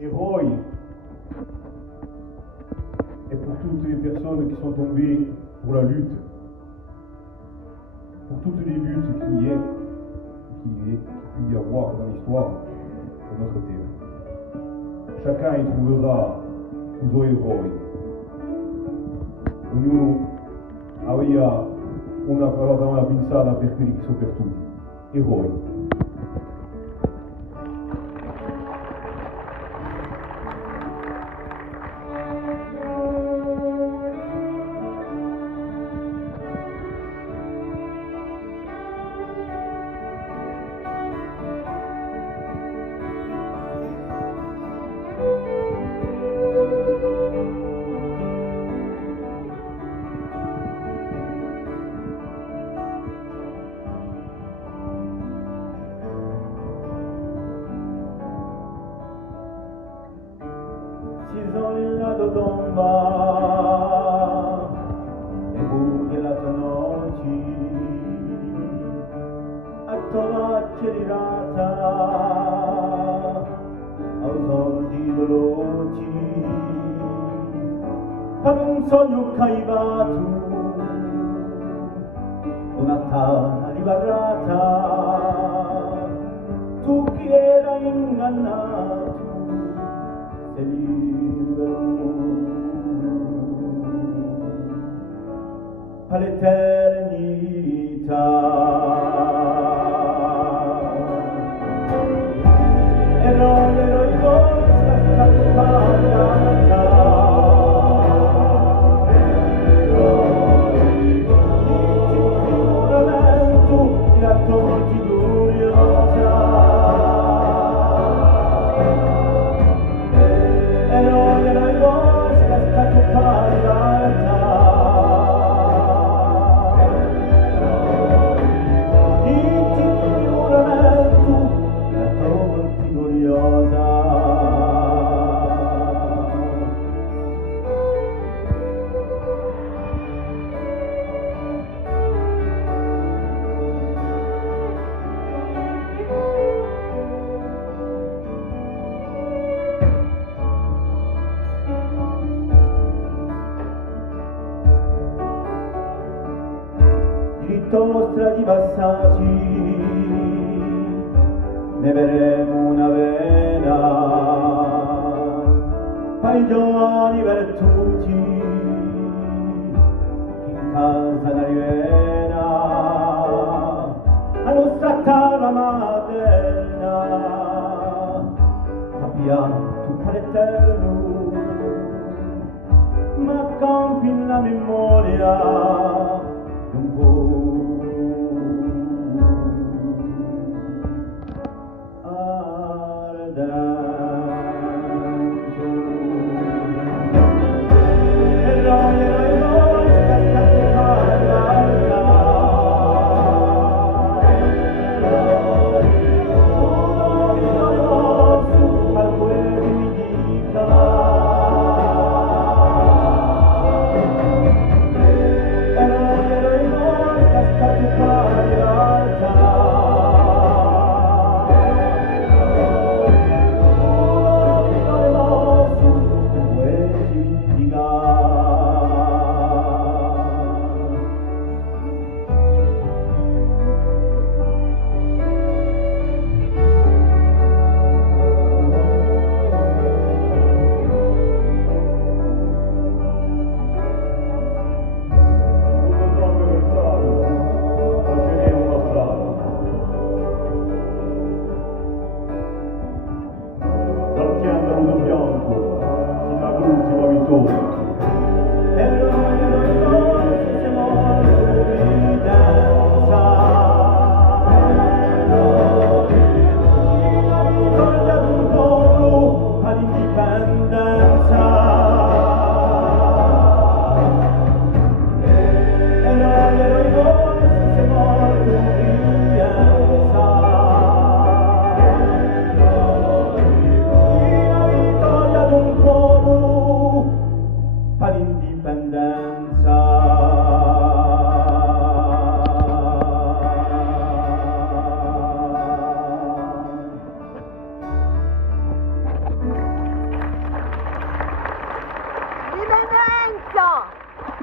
eroi et pour toutes les personnes qui sont tombées pour la lutte, pour toutes les luttes qu'il peut y avoir dans l'histoire de notre terre. Chacun y trouvera i suoi eroi. Ognuno aveva una pensata per quelli che sono perduti. Eroi. Sono domba e buie la tua noce a tua cerirata a soldi veloci per un sogno caivato una tana ribarrata tu chi era ingannato sei libero all'eternità. Eroi vostra scappata, eroi giuramento di la torti gloriosa. Eroi vostra scappata, stradi passati ne verremo una vena ai giovani vertuti in casa da Rivera a nostra cara materna capiamo tutto l'eterno ma campi la memoria di un po' silenzio!